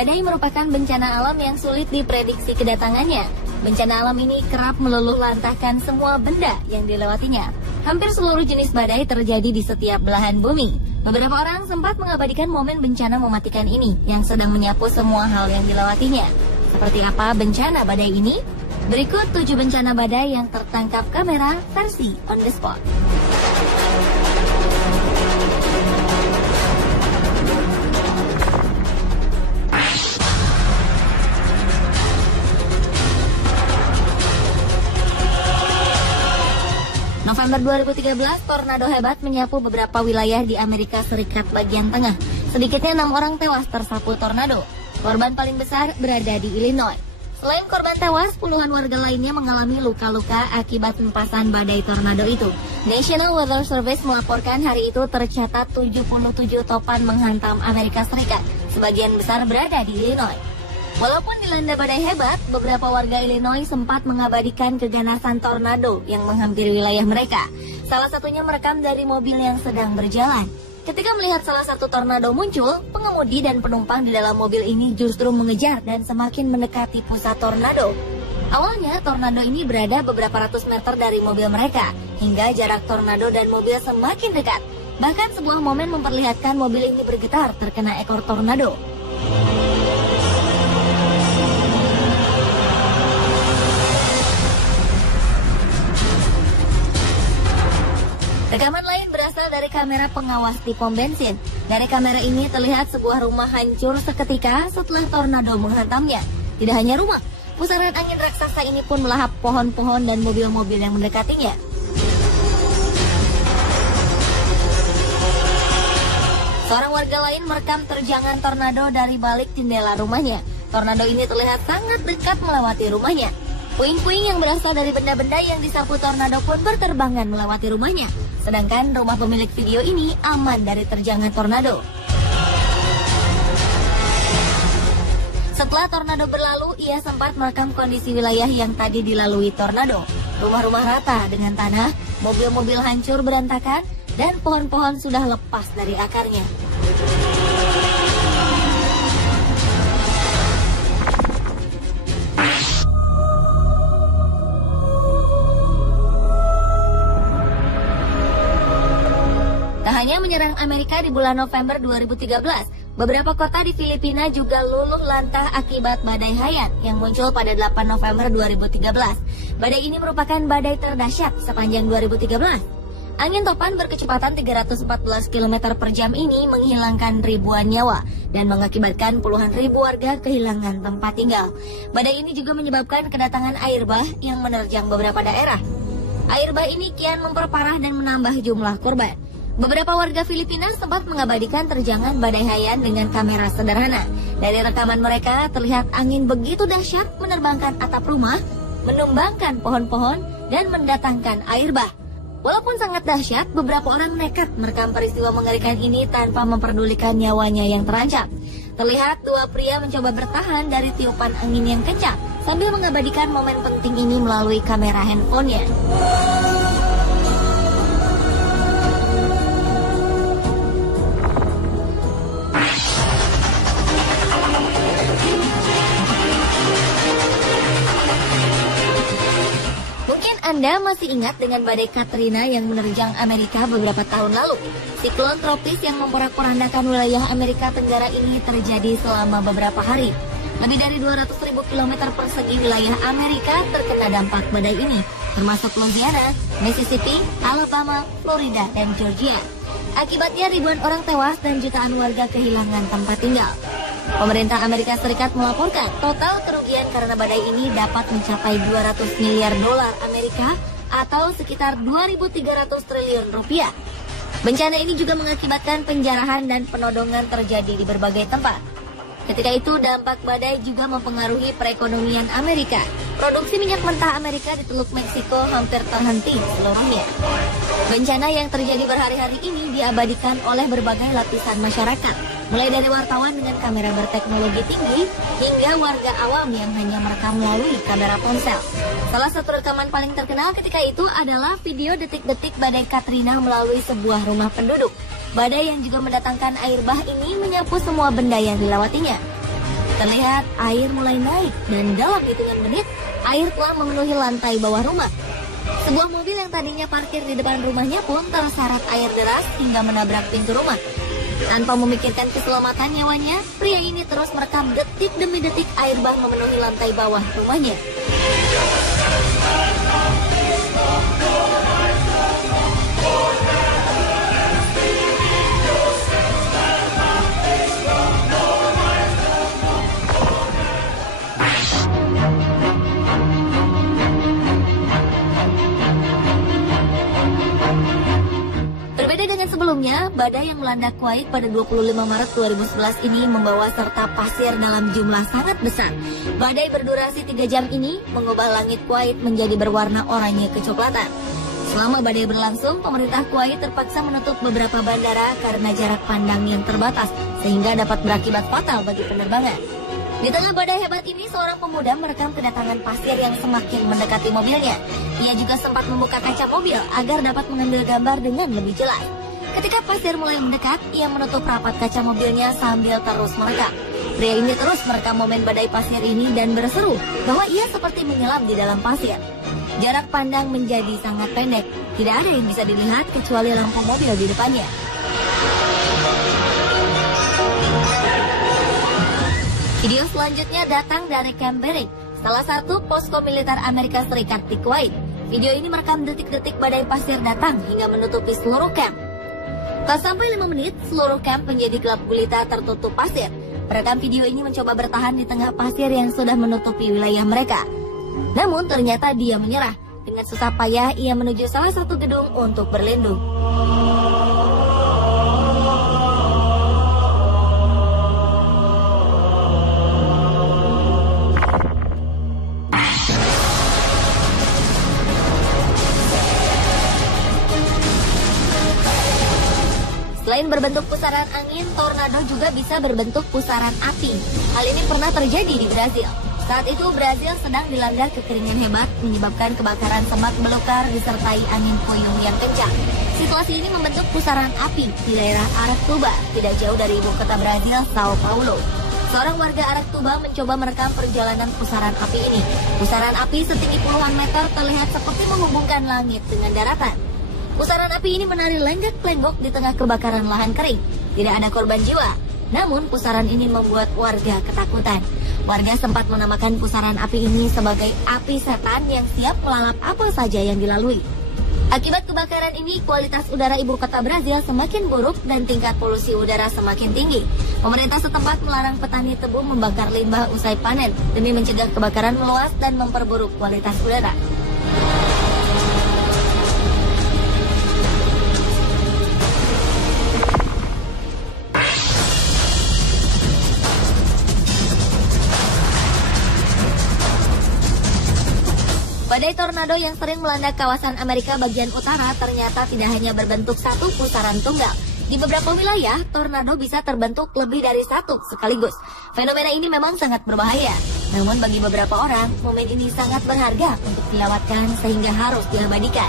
Badai merupakan bencana alam yang sulit diprediksi kedatangannya. Bencana alam ini kerap meluluh lantahkan semua benda yang dilewatinya. Hampir seluruh jenis badai terjadi di setiap belahan bumi. Beberapa orang sempat mengabadikan momen bencana mematikan ini yang sedang menyapu semua hal yang dilewatinya. Seperti apa bencana badai ini? Berikut 7 bencana badai yang tertangkap kamera versi on the spot. November 2013, tornado hebat menyapu beberapa wilayah di Amerika Serikat bagian tengah. Sedikitnya 6 orang tewas tersapu tornado. Korban paling besar berada di Illinois. Selain korban tewas, puluhan warga lainnya mengalami luka-luka akibat hempasan badai tornado itu. National Weather Service melaporkan hari itu tercatat 77 topan menghantam Amerika Serikat. Sebagian besar berada di Illinois. Walaupun dilanda badai hebat, beberapa warga Illinois sempat mengabadikan keganasan tornado yang menghampiri wilayah mereka. Salah satunya merekam dari mobil yang sedang berjalan. Ketika melihat salah satu tornado muncul, pengemudi dan penumpang di dalam mobil ini justru mengejar dan semakin mendekati pusat tornado. Awalnya, tornado ini berada beberapa ratus meter dari mobil mereka, hingga jarak tornado dan mobil semakin dekat. Bahkan sebuah momen memperlihatkan mobil ini bergetar terkena ekor tornado. Rekaman lain berasal dari kamera pengawas di pom bensin. Dari kamera ini terlihat sebuah rumah hancur seketika setelah tornado menghantamnya. Tidak hanya rumah, pusaran angin raksasa ini pun melahap pohon-pohon dan mobil-mobil yang mendekatinya. Seorang warga lain merekam terjangan tornado dari balik jendela rumahnya. Tornado ini terlihat sangat dekat melewati rumahnya. Puing-puing yang berasal dari benda-benda yang disapu tornado pun berterbangan melewati rumahnya. Sedangkan rumah pemilik video ini aman dari terjangan tornado. Setelah tornado berlalu, ia sempat merekam kondisi wilayah yang tadi dilalui tornado. Rumah-rumah rata dengan tanah, mobil-mobil hancur berantakan, dan pohon-pohon sudah lepas dari akarnya. Hanya menyerang Amerika di bulan November 2013, beberapa kota di Filipina juga luluh lantah akibat badai Haiyan yang muncul pada 8 November 2013. Badai ini merupakan badai terdahsyat sepanjang 2013. Angin topan berkecepatan 314 km per jam ini menghilangkan ribuan nyawa dan mengakibatkan puluhan ribu warga kehilangan tempat tinggal. Badai ini juga menyebabkan kedatangan air bah yang menerjang beberapa daerah. Air bah ini kian memperparah dan menambah jumlah korban. Beberapa warga Filipina sempat mengabadikan terjangan badai Haiyan dengan kamera sederhana. Dari rekaman mereka, terlihat angin begitu dahsyat menerbangkan atap rumah, menumbangkan pohon-pohon, dan mendatangkan air bah. Walaupun sangat dahsyat, beberapa orang nekat merekam peristiwa mengerikan ini tanpa memperdulikan nyawanya yang terancam. Terlihat dua pria mencoba bertahan dari tiupan angin yang kencang, sambil mengabadikan momen penting ini melalui kamera handphonenya. Anda masih ingat dengan badai Katrina yang menerjang Amerika beberapa tahun lalu? Siklon tropis yang memporak-porandakan wilayah Amerika Tenggara ini terjadi selama beberapa hari. Lebih dari 200.000 km persegi wilayah Amerika terkena dampak badai ini, termasuk Louisiana, Mississippi, Alabama, Florida, dan Georgia. Akibatnya ribuan orang tewas dan jutaan warga kehilangan tempat tinggal. Pemerintah Amerika Serikat melaporkan total kerugian karena badai ini dapat mencapai 200 miliar dolar Amerika atau sekitar 2.300 triliun rupiah. Bencana ini juga mengakibatkan penjarahan dan penodongan terjadi di berbagai tempat. Ketika itu, dampak badai juga mempengaruhi perekonomian Amerika. Produksi minyak mentah Amerika di Teluk Meksiko hampir terhenti seluruhnya. Bencana yang terjadi berhari-hari ini diabadikan oleh berbagai lapisan masyarakat, mulai dari wartawan dengan kamera berteknologi tinggi hingga warga awam yang hanya merekam melalui kamera ponsel. Salah satu rekaman paling terkenal ketika itu adalah video detik-detik badai Katrina melalui sebuah rumah penduduk. Badai yang juga mendatangkan air bah ini menyapu semua benda yang dilewatinya. Terlihat air mulai naik dan dalam hitungan menit, air telah memenuhi lantai bawah rumah. Sebuah mobil yang tadinya parkir di depan rumahnya pun terseret air deras hingga menabrak pintu rumah. Tanpa memikirkan keselamatan nyawanya, pria ini terus merekam detik demi detik air bah memenuhi lantai bawah rumahnya. Sebelumnya, badai yang melanda Kuwait pada 25 Maret 2011 ini membawa serta pasir dalam jumlah sangat besar. Badai berdurasi 3 jam ini mengubah langit Kuwait menjadi berwarna oranye kecoklatan. Selama badai berlangsung, pemerintah Kuwait terpaksa menutup beberapa bandara karena jarak pandang yang terbatas, sehingga dapat berakibat fatal bagi penerbangan. Di tengah badai hebat ini, seorang pemuda merekam kedatangan pasir yang semakin mendekati mobilnya. Ia juga sempat membuka kaca mobil agar dapat mengambil gambar dengan lebih jelas. Ketika pasir mulai mendekat, ia menutup rapat kaca mobilnya sambil terus merekam. Pria ini terus merekam momen badai pasir ini dan berseru bahwa ia seperti menyelam di dalam pasir. Jarak pandang menjadi sangat pendek, tidak ada yang bisa dilihat kecuali lampu mobil di depannya. Video selanjutnya datang dari Camp Berry, salah satu posko militer Amerika Serikat di Kuwait. Video ini merekam detik-detik badai pasir datang hingga menutupi seluruh camp. Tak sampai 5 menit, seluruh camp menjadi gelap gulita tertutup pasir. Perekam video ini mencoba bertahan di tengah pasir yang sudah menutupi wilayah mereka. Namun ternyata dia menyerah. Dengan susah payah, ia menuju salah satu gedung untuk berlindung. Selain berbentuk pusaran angin, tornado juga bisa berbentuk pusaran api. Hal ini pernah terjadi di Brazil. Saat itu Brazil sedang dilanda kekeringan hebat, menyebabkan kebakaran semak belukar disertai angin puyuh yang kencang. Situasi ini membentuk pusaran api di daerah Aratuba, tidak jauh dari ibu kota Brazil, Sao Paulo. Seorang warga Aratuba mencoba merekam perjalanan pusaran api ini. Pusaran api setinggi puluhan meter terlihat seperti menghubungkan langit dengan daratan. Pusaran api ini menari lenggak-lenggok di tengah kebakaran lahan kering. Tidak ada korban jiwa. Namun pusaran ini membuat warga ketakutan. Warga sempat menamakan pusaran api ini sebagai api setan yang siap melalap apa saja yang dilalui. Akibat kebakaran ini, kualitas udara ibu kota Brazil semakin buruk dan tingkat polusi udara semakin tinggi. Pemerintah setempat melarang petani tebu membakar limbah usai panen demi mencegah kebakaran meluas dan memperburuk kualitas udara. Badai tornado yang sering melanda kawasan Amerika bagian utara ternyata tidak hanya berbentuk satu pusaran tunggal. Di beberapa wilayah, tornado bisa terbentuk lebih dari satu sekaligus. Fenomena ini memang sangat berbahaya. Namun bagi beberapa orang, momen ini sangat berharga untuk dilewatkan sehingga harus diabadikan.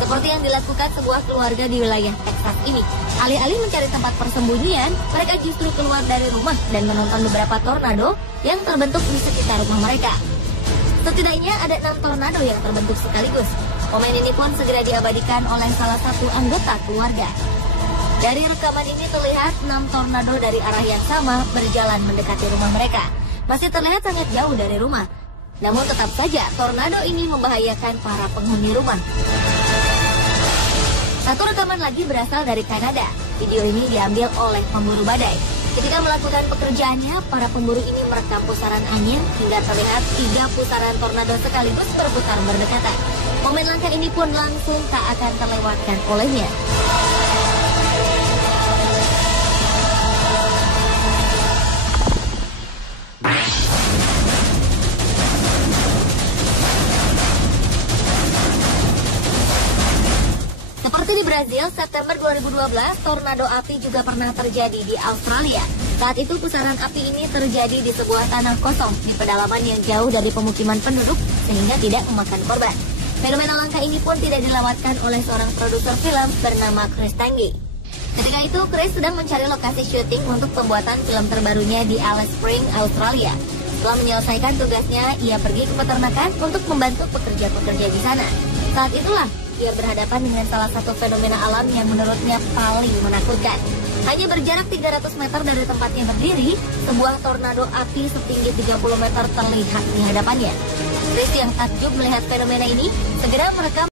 Seperti yang dilakukan sebuah keluarga di wilayah Texas ini. Alih-alih mencari tempat persembunyian, mereka justru keluar dari rumah dan menonton beberapa tornado yang terbentuk di sekitar rumah mereka. Setidaknya ada 6 tornado yang terbentuk sekaligus. Momen ini pun segera diabadikan oleh salah satu anggota keluarga. Dari rekaman ini terlihat 6 tornado dari arah yang sama berjalan mendekati rumah mereka. Masih terlihat sangat jauh dari rumah. Namun tetap saja tornado ini membahayakan para penghuni rumah. Satu rekaman lagi berasal dari Kanada. Video ini diambil oleh pemburu badai. Ketika melakukan pekerjaannya, para pemburu ini merekam pusaran angin hingga terlihat 3 pusaran tornado sekaligus berputar berdekatan. Momen langka ini pun langsung tak akan terlewatkan olehnya. Seperti di Brazil, September 2012, tornado api juga pernah terjadi di Australia. Saat itu pusaran api ini terjadi di sebuah tanah kosong di pedalaman yang jauh dari pemukiman penduduk sehingga tidak memakan korban. Fenomena langka ini pun tidak dilewatkan oleh seorang produser film bernama Chris Tange. Ketika itu, Chris sedang mencari lokasi syuting untuk pembuatan film terbarunya di Alice Springs, Australia. Setelah menyelesaikan tugasnya, ia pergi ke peternakan untuk membantu pekerja-pekerja di sana. Saat itulah, ia berhadapan dengan salah satu fenomena alam yang menurutnya paling menakutkan. Hanya berjarak 300 meter dari tempatnya berdiri, sebuah tornado api setinggi 30 meter terlihat di hadapannya. Chris yang takjub melihat fenomena ini, segera merekam